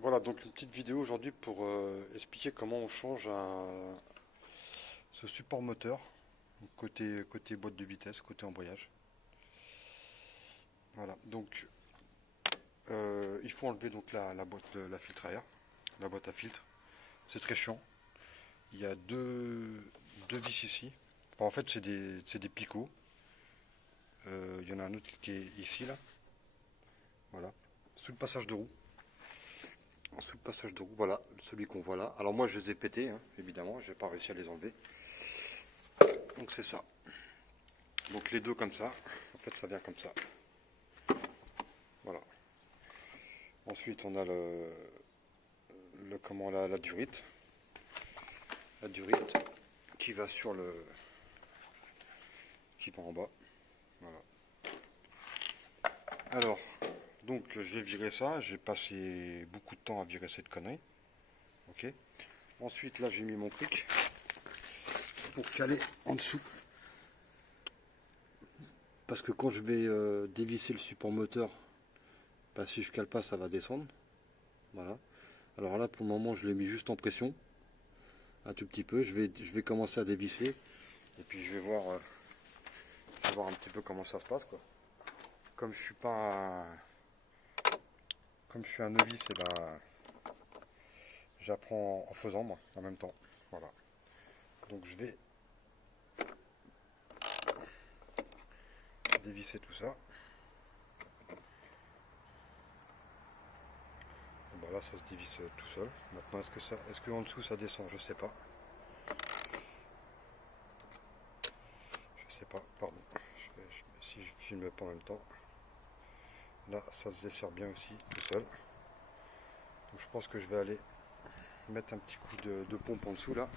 Voilà, donc une petite vidéo aujourd'hui pour expliquer comment on change ce support moteur, donc côté boîte de vitesse, côté embrayage. Voilà, donc il faut enlever donc la boîte la filtre à air, la boîte à filtre. C'est très chiant. Il y a deux vis ici. Enfin, en fait, c'est des picots. Il y en a un autre qui est ici, là. Voilà, sous le passage de roue. Sous le passage de roue, voilà, celui qu'on voit là. Alors moi je les ai pétés, hein, évidemment, j'ai pas réussi à les enlever. Donc c'est ça. Donc les deux comme ça, en fait ça vient comme ça. Voilà. Ensuite on a la durite. La durite qui va sur le. Qui va en bas. Voilà. Alors, donc j'ai viré ça, j'ai passé beaucoup de temps à virer cette connerie. Ok. Ensuite là j'ai mis mon truc pour caler en dessous. Parce que quand je vais dévisser le support moteur, bah, si je cale pas, ça va descendre. Voilà. Alors là, pour le moment, je l'ai mis juste en pression. Un tout petit peu. Je vais commencer à dévisser. Et puis je vais voir un petit peu comment ça se passe, quoi. Comme je suis pas comme je suis un novice, et ben j'apprends en faisant moi, en même temps. Voilà. Donc je vais dévisser tout ça. Bon, là ça se dévisse tout seul. Maintenant est-ce que en dessous ça descend? Je sais pas. Je sais pas, pardon. Si je filme pas en même temps. Là ça se dessert bien aussi tout seul. Donc je pense que je vais aller mettre un petit coup de pompe en dessous là.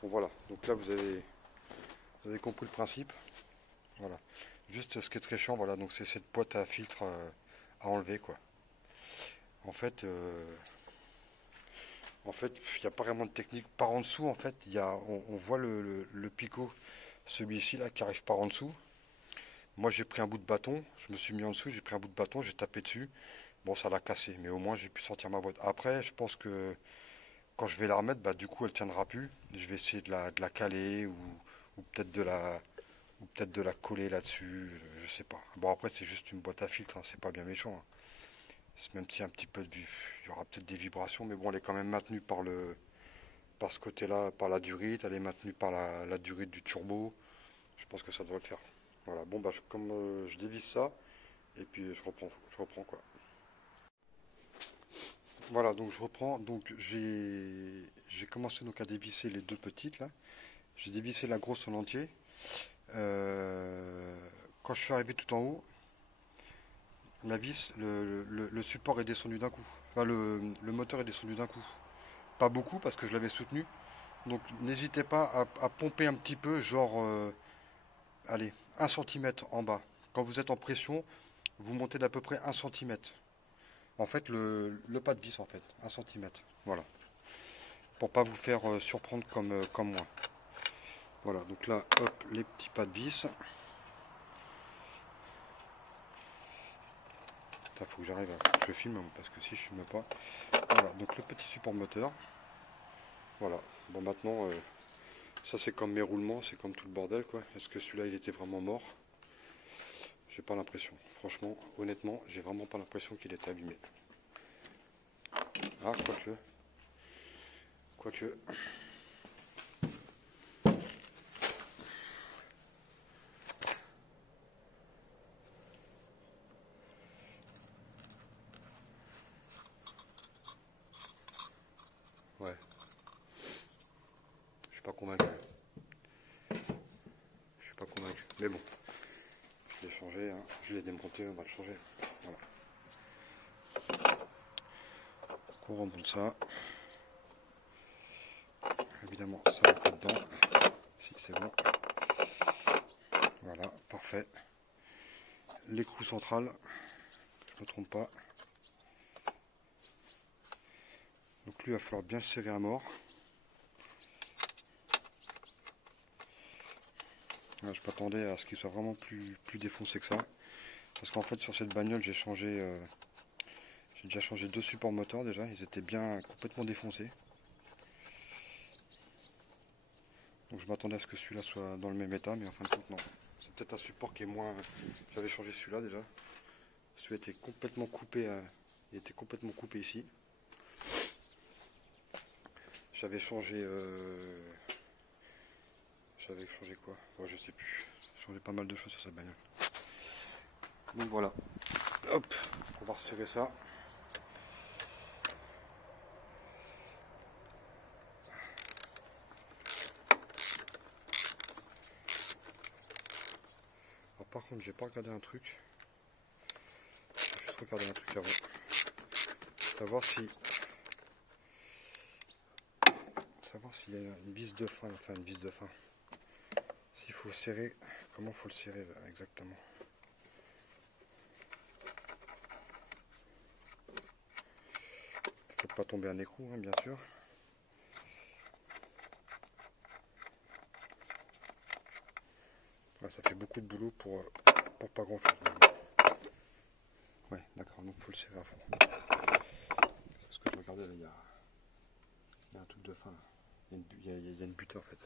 Bon voilà, donc là vous avez compris le principe. Voilà. Juste ce qui est très chiant, voilà, donc c'est cette boîte à filtre à enlever quoi. En fait, il n'y a pas vraiment de technique. Par en dessous, en fait, on voit le picot, celui-ci là, qui arrive par en dessous. Moi j'ai pris un bout de bâton, je me suis mis en dessous, j'ai pris un bout de bâton, j'ai tapé dessus. Bon, ça l'a cassé, mais au moins j'ai pu sortir ma boîte. Après, je pense que quand je vais la remettre, bah, du coup, elle tiendra plus. Je vais essayer de la caler ou peut-être de la coller là-dessus. Je sais pas. Bon, après, c'est juste une boîte à filtre, hein, c'est pas bien méchant. Hein. Même s'il y a un petit peu il y aura peut-être des vibrations, mais bon, elle est quand même maintenue par ce côté-là, par la durite. Elle est maintenue par la durite du turbo. Je pense que ça devrait le faire. Voilà. Bon, bah, comme je dévisse ça, et puis je reprends quoi. Voilà, donc je reprends. Donc j'ai commencé donc à dévisser les deux petites là. J'ai dévissé la grosse en entier. Euh, Quand je suis arrivé tout en haut, la vis, le support est descendu d'un coup. Enfin, le moteur est descendu d'un coup. Pas beaucoup parce que je l'avais soutenu. Donc n'hésitez pas à pomper un petit peu, genre, allez, 1 cm en bas. Quand vous êtes en pression, vous montez d'à peu près 1 cm. En fait, le pas de vis, en fait, 1 cm. Voilà. Pour pas vous faire surprendre comme moi. Voilà, donc là, hop, les petits pas de vis. Il faut que j'arrive à. Je filme parce que si je filme pas. Voilà, donc le petit support moteur. Voilà. Bon, maintenant, ça c'est comme mes roulements, c'est comme tout le bordel, quoi. Est-ce que celui-là il était vraiment mort? J'ai pas l'impression. Franchement, honnêtement, j'ai vraiment pas l'impression qu'il était abîmé. Ah, quoique. Quoique. Ouais. Je suis pas convaincu. Je suis pas convaincu. Mais bon. Je l'ai changé, hein. Je l'ai démonté, on va le changer. Voilà. On remonte ça. Évidemment, ça va pas dedans. Si, c'est bon. Voilà, parfait. L'écrou central, je ne me trompe pas. Donc lui, il va falloir bien le serrer à mort. Là, je m'attendais à ce qu'il soit vraiment plus défoncé que ça. Parce qu'en fait, sur cette bagnole, j'ai changé J'ai déjà changé 2 supports moteurs déjà, ils étaient bien complètement défoncés. Donc je m'attendais à ce que celui-là soit dans le même état, mais en fin de compte non. C'est peut-être un support qui est moins... J'avais changé celui-là déjà. Celui-là était complètement coupé, il était complètement coupé ici. J'avais changé quoi? Bon, je sais plus. J'ai changé pas mal de choses sur cette bagnole. Donc voilà. Hop, on va resserrer ça. Alors, par contre, j'ai pas regardé un truc. J'ai juste regardé un truc avant. Savoir s'il y a une vis de fin, enfin une vis de fin. S'il faut serrer, comment faut le serrer exactement? Faites pas tomber un écrou, hein, bien sûr. Ouais, ça fait beaucoup de boulot pour pas grand chose. Ouais, d'accord, donc faut le serrer à fond. C'est ce que je regardais là, il y a un truc de fin là. Il y a une butée en fait.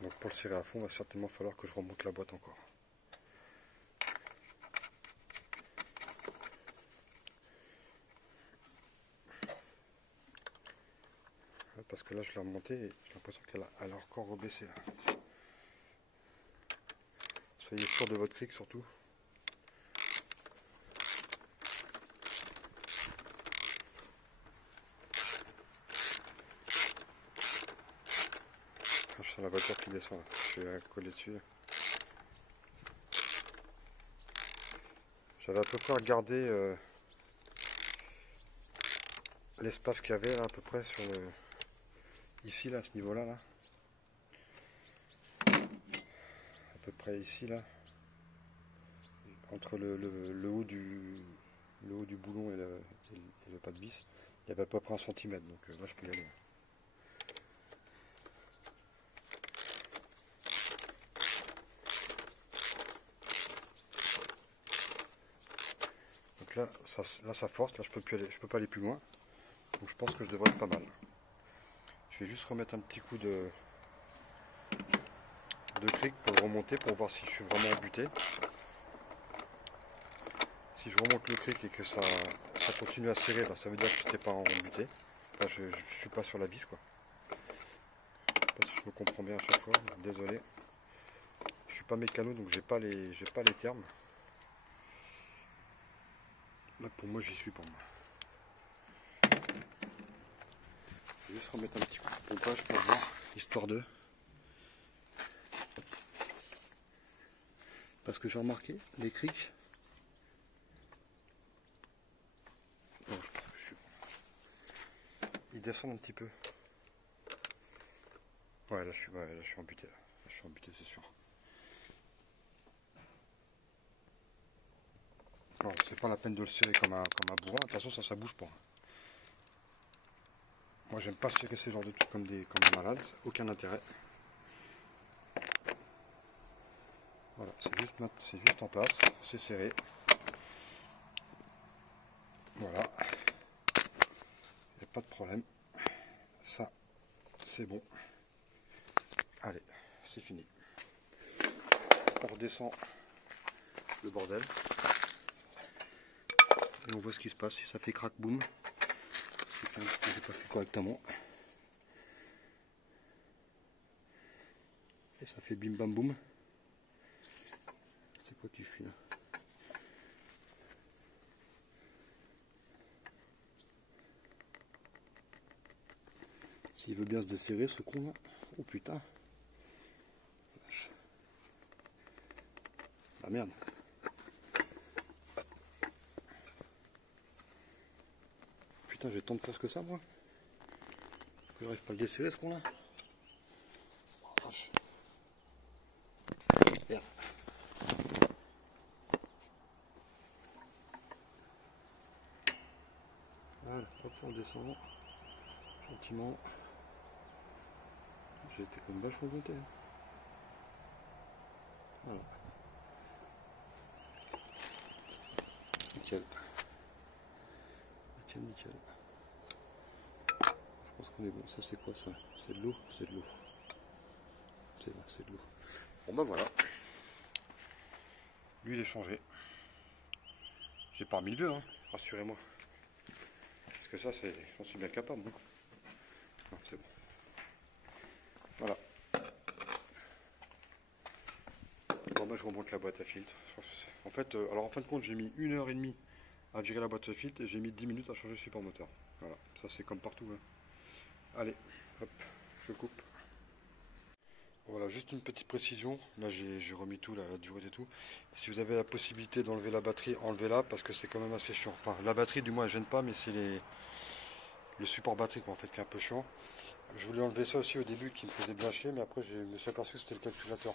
Donc pour le serrer à fond, il va certainement falloir que je remonte la boîte encore. Parce que là je l'ai remontée et j'ai l'impression qu'elle a encore rebaissé là. Soyez sûr de votre cric surtout. Je sens la voiture qui descend là. Je suis collé dessus. J'avais à peu près regardé l'espace qu'il y avait là, à peu près sur le... Ici là, à ce niveau là. À peu près ici là. Entre le haut du boulon et le pas de vis. Il y avait à peu près 1 centimètre, donc là je peux y aller. Donc là ça force, là je peux pas aller plus loin. Donc je pense que je devrais être pas mal. Je vais juste remettre un petit coup de cric pour le remonter, pour voir si je suis vraiment embuté. Si je remonte le cric et que ça continue à serrer, ben ça veut dire que je n'étais pas embuté. Enfin, je suis pas sur la vis quoi. Je sais pas si je me comprends bien à chaque fois, désolé. Je suis pas mécano donc j'ai pas les termes. Là pour moi j'y suis pour moi. Je vais juste remettre un petit coup de pompage pour voir, histoire de. Parce que j'ai remarqué, les crics. Non, je pense que je suis bon. Ils descendent un petit peu. Ouais, là je suis embuté. Là je suis embuté, c'est sûr. Non, c'est pas la peine de le serrer comme un bourrin. De toute façon, ça bouge pas. Moi, j'aime pas serrer ce genre de trucs comme un malade. Aucun intérêt. Voilà, c'est juste en place. C'est serré. Voilà. Il n'y a pas de problème. Ça, c'est bon. Allez, c'est fini. On redescend le bordel. Et on voit ce qui se passe. Si ça fait crack boum, c'est que j'ai pas fait correctement. Et ça fait bim bam boum. C'est quoi qui fait là? S'il veut bien se desserrer ce con là. Oh putain. Ah merde. Putain, j'ai tant de force que ça moi. Que j'arrive pas à le desserrer ce con là. Oh, vache. Merde. Voilà, hop, on descend gentiment. J'ai été comme vachement monté. Voilà. nickel. Nickel, nickel. Je pense qu'on est bon. Ça c'est quoi ça? C'est de l'eau? C'est de l'eau. C'est bon, c'est de l'eau. Bon ben voilà. L'huile est changée. J'ai pas remis le vieux, hein, rassurez-moi. Parce que ça, j'en suis bien capable. Hein. Non, c'est bon. Voilà. Bon ben je remonte la boîte à filtre. En fait, alors en fin de compte, j'ai mis 1h30 à virer la boîte à filtre et j'ai mis 10 minutes à changer le support moteur. Voilà, ça c'est comme partout. Hein. Allez, hop, je coupe. Voilà, juste une petite précision. Là, j'ai remis tout, la durée et tout. Si vous avez la possibilité d'enlever la batterie, enlevez-la parce que c'est quand même assez chiant. Enfin, la batterie, du moins, elle gêne pas, mais c'est le support batterie quoi, en fait, qui est un peu chiant. Je voulais enlever ça aussi au début, qui me faisait bien chier, mais après, je me suis aperçu que c'était le calculateur.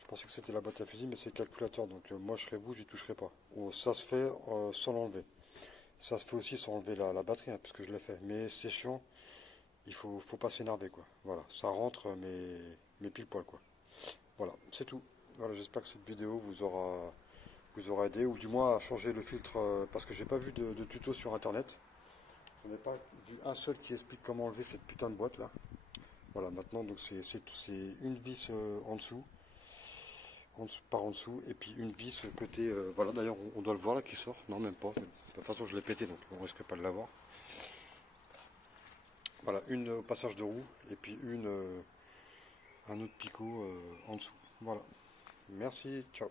Je pensais que c'était la boîte à fusil, mais c'est le calculateur. Donc, moi, je serais vous, j'y toucherai pas. Ça se fait sans l'enlever. Ça se fait aussi sans enlever la batterie, hein, parce que je l'ai fait. Mais c'est chiant. Il faut pas s'énerver quoi. Voilà, ça rentre mais pile poil quoi. Voilà, c'est tout. Voilà, j'espère que cette vidéo vous aura aidé ou du moins à changer le filtre parce que j'ai pas vu de tuto sur internet. Je n'ai pas vu un seul qui explique comment enlever cette putain de boîte là. Voilà, maintenant donc c'est une vis par en dessous et puis une vis côté voilà d'ailleurs on doit le voir là qui sort. Non même pas. De toute façon je l'ai pété donc on risque pas de l'avoir. Voilà, une au passage de roue et puis un autre picot en dessous. Voilà. Merci, ciao.